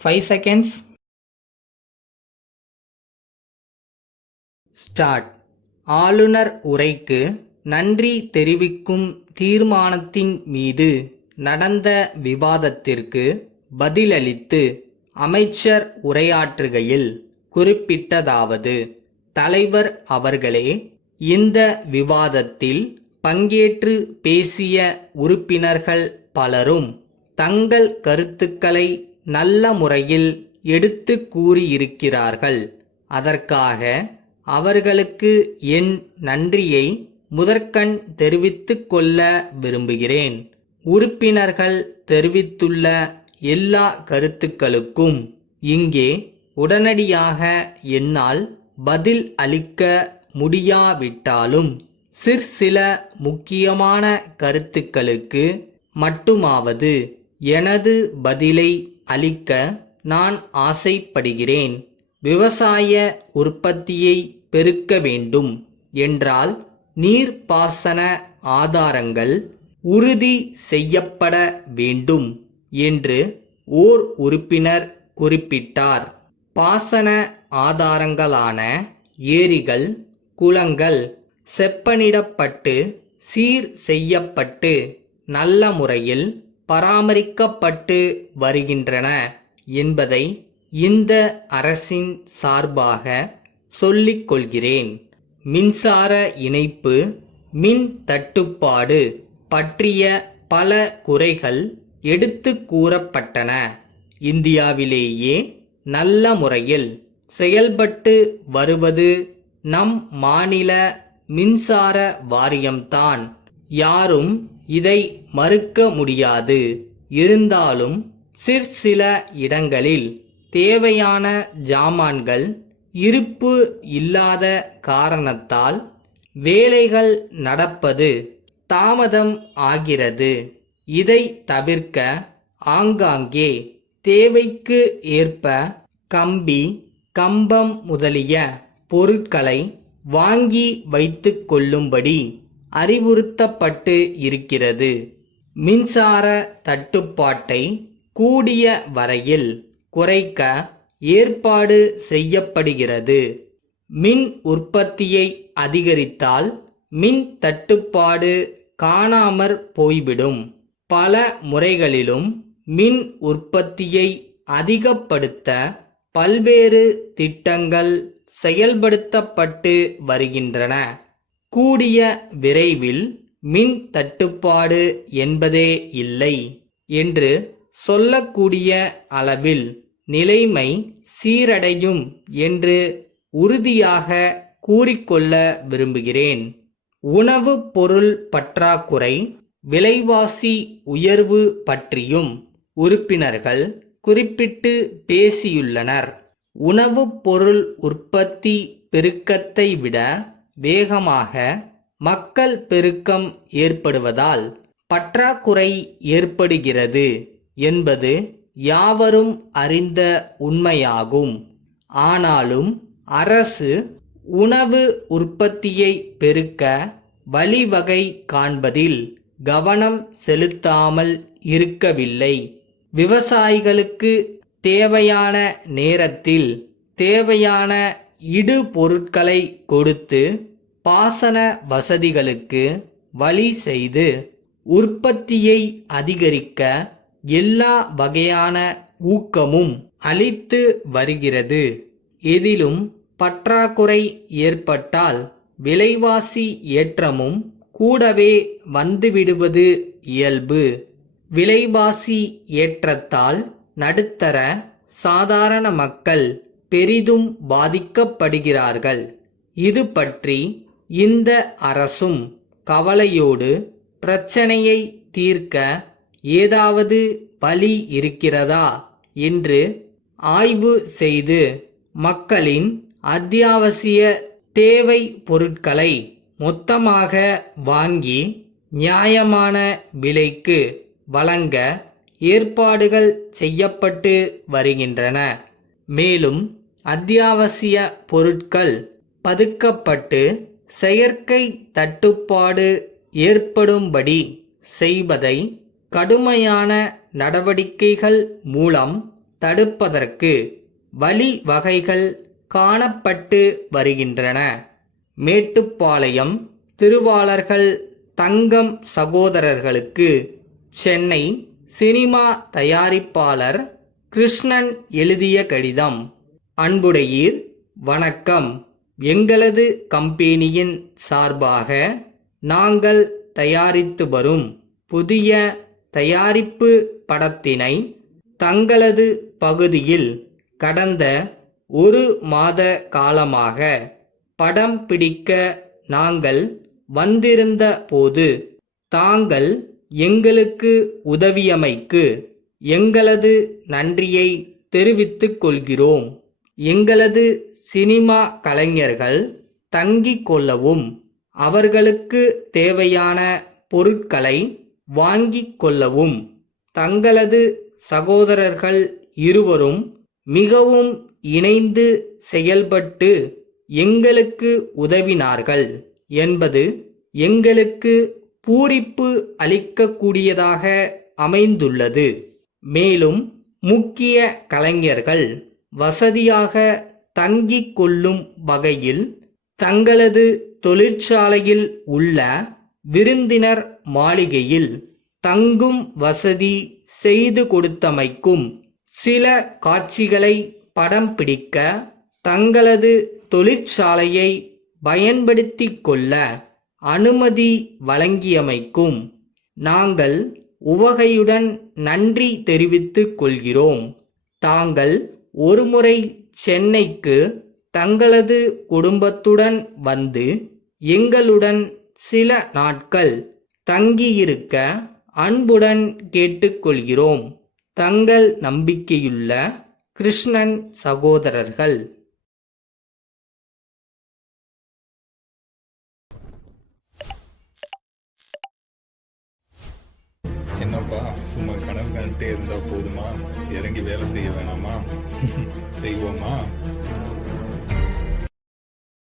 5 seconds. Start. ஆளுநர் உரைக்கு நன்றி தெரிவிக்கும் தீர்மானத்தின் மீது நடந்த விவாதத்திற்கு பதிலளித்து அமைச்சர் உரையாற்றுகையில் குறிப்பிட்டதாவது: தலைவர் அவர்களே, இந்த விவாதத்தில் பங்கேற்று பேசிய உறுப்பினர்கள் பலரும் தங்கள் கருத்துக்களை நல்ல முறையில் எடுத்து கூறியிருக்கிறார்கள். அதற்காக அவர்களுக்கு என் நன்றியை முதற்கண் தெரிவித்துக் கொள்ள விரும்புகிறேன். உறுப்பினர்கள் தெரிவித்துள்ள எல்லா கருத்துக்களுக்கும் இங்கே உடனடியாக என்னால் பதில் அளிக்க முடியாவிட்டாலும் சிற்சில முக்கியமான கருத்துக்களுக்கு மட்டுமாவது எனது பதிலை அளிக்க நான் ஆசைப்படுகிறேன். விவசாய உற்பத்தியை பெருக்க வேண்டும் என்றால் நீர்ப்பாசன ஆதாரங்கள் உறுதி செய்யப்பட வேண்டும் என்று ஓர் உறுப்பினர் குறிப்பிட்டார். பாசன ஆதாரங்களான ஏரிகள், குளங்கள் செப்பனிடப்பட்டு சீர் செய்யப்பட்டு நல்ல முறையில் பராமரிக்கப்பட்டு வருகின்றன என்பதை இந்த அரசின் சார்பாக சொல்லிக் கொள்கிறேன். மின்சார இணைப்பு, மின் தட்டுப்பாடு பற்றிய பல குறைகள் எடுத்து கூறப்பட்டன. இந்தியாவிலேயே நல்ல முறையில் செயல்பட்டு வருவது நம் மாநில மின்சார வாரியம்தான். யாரும் இதை மறுக்க முடியாது. இருந்தாலும் சிற்சில இடங்களில் தேவையான ஜாமான்கள் இருப்பு இல்லாத காரணத்தால் வேலைகள் நடப்பது தாமதம் ஆகிறது. இதை தவிர்க்க ஆங்காங்கே தேவைக்கு ஏற்ப கம்பி, கம்பம் முதலிய பொருட்களை வாங்கி வைத்துக் கொள்ளும்படி அறிவுறுத்தப்பட்டு இருக்கிறது. மின்சார தட்டுப்பாட்டை கூடிய வரையில் குறைக்க ஏற்பாடு செய்யப்படுகிறது. மின் உற்பத்தியை அதிகரித்தால் மின் தட்டுப்பாடு காணாமற் போய்விடும். பல முறைகளிலும் மின் உற்பத்தியை அதிகப்படுத்த பல்வேறு திட்டங்கள் செயல்படுத்தப்பட்டு வருகின்றன. கூடிய விரைவில் மின் தட்டுப்பாடு என்பதே இல்லை என்று சொல்லக்கூடிய அளவில் நிலைமை சீரடையும் என்று உறுதியாக கூறிக்கொள்ள விரும்புகிறேன். உணவுப் பொருள் பற்றாக்குறை, விலைவாசி உயர்வு பற்றியும் உறுப்பினர்கள் குறிப்பிட்டு பேசியுள்ளனர். உணவுப் பொருள் உற்பத்தி பெருக்கத்தை விட வேகமாக மக்கள் பெருக்கம் ஏற்படுவதால் பற்றாக்குறை ஏற்படுகிறது என்பது யாவரும் அறிந்த உண்மையாகும். ஆனாலும் அரசு உணவு உற்பத்தியை பெருக்க வழிவகை காண்பதில் கவனம் செலுத்தாமல் இருக்கவில்லை. விவசாயிகளுக்கு தேவையான நேரத்தில் தேவையான இடுபொருட்களை கொடுத்து பாசன வசதிகளுக்கு வழி செய்து உற்பத்தியை அதிகரிக்க எல்லா வகையான ஊக்கமும் அளித்து வருகிறது. எதிலும் பற்றாக்குறை ஏற்பட்டால் விலைவாசி ஏற்றமும் கூடவே வந்துவிடுவது இயல்பு. விலைவாசி ஏற்றத்தால் நடுத்தர சாதாரண மக்கள் பெரிதும் பாதிக்கப்படுகிறார்கள். இது பற்றி இந்த அரசும் கவலையோடு பிரச்சனையை தீர்க்க ஏதாவது வழி இருக்கிறதா என்று ஆய்வு செய்து மக்களின் அத்தியாவசிய தேவை பொருட்களை மொத்தமாக வாங்கி நியாயமான விலைக்கு வழங்க ஏற்பாடுகள் செய்யப்பட்டு வருகின்றன. மேலும் அத்தியாவசிய பொருட்கள் பதுக்கப்பட்டு செயற்கை தட்டுப்பாடு ஏற்படும்படி செய்வதை கடுமையான நடவடிக்கைகள் மூலம் தடுப்பதற்கு வழிவகைகள் காணப்பட்டு வருகின்றன. மேட்டுப்பாளையம் திருவாளர்கள் தங்கம் சகோதரர்களுக்கு சென்னை சினிமா தயாரிப்பாளர் கிருஷ்ணன் எழுதிய கடிதம். அன்புடையீர், வணக்கம். எங்களது கம்பெனியின் சார்பாக நாங்கள் தயாரித்து வரும் புதிய தயாரிப்பு படத்தினை தங்களது பகுதியில் கடந்த 1 மாத காலமாக படம் பிடிக்க நாங்கள் வந்திருந்த போது தாங்கள் எங்களுக்கு உதவியமைக்கு எங்களது நன்றியை தெரிவித்துக் கொள்கிறோம். எங்களது சினிமா கலைஞர்கள் தங்கிக் கொள்ளவும் அவர்களுக்கு தேவையான பொருட்களை வாங்கிக் கொள்ளவும் தங்களது சகோதரர்கள் இருவரும் மிகவும் இணைந்து செயல்பட்டு எங்களுக்கு உதவினார்கள் என்பது எங்களுக்கு பூரிப்பு அளிக்கக்கூடியதாக அமைந்துள்ளது. மேலும் முக்கிய கலைஞர்கள் வசதியாக தங்கிக் கொள்ளும் வகையில் தங்களது தொழிற்சாலையில் உள்ள விருந்தினர் மாளிகையில் தங்கும் வசதி செய்து கொடுத்தமைக்கும் சில காட்சிகளை படம் பிடிக்க தங்களது தொழிற்சாலையை பயன்படுத்திக் கொள்ள அனுமதி வழங்கியமைக்கும் நாங்கள் உவகையுடன் நன்றி தெரிவித்துக் கொள்கிறோம். தாங்கள் ஒருமுறை சென்னைக்கு தங்களது குடும்பத்துடன் வந்து எங்களுடன் சில நாட்கள் தங்கியிருக்க அன்புடன் கேட்டுக்கொள்கிறோம். தங்கள் நம்பிக்கையுள்ள கிருஷ்ணன் சகோதரர்கள். என்னப்பா, சும்மா கனவு கண்டுட்டே இருந்தா போதுமா? இறங்கி வேலை செய்ய வேணாமா? செய்வோமா?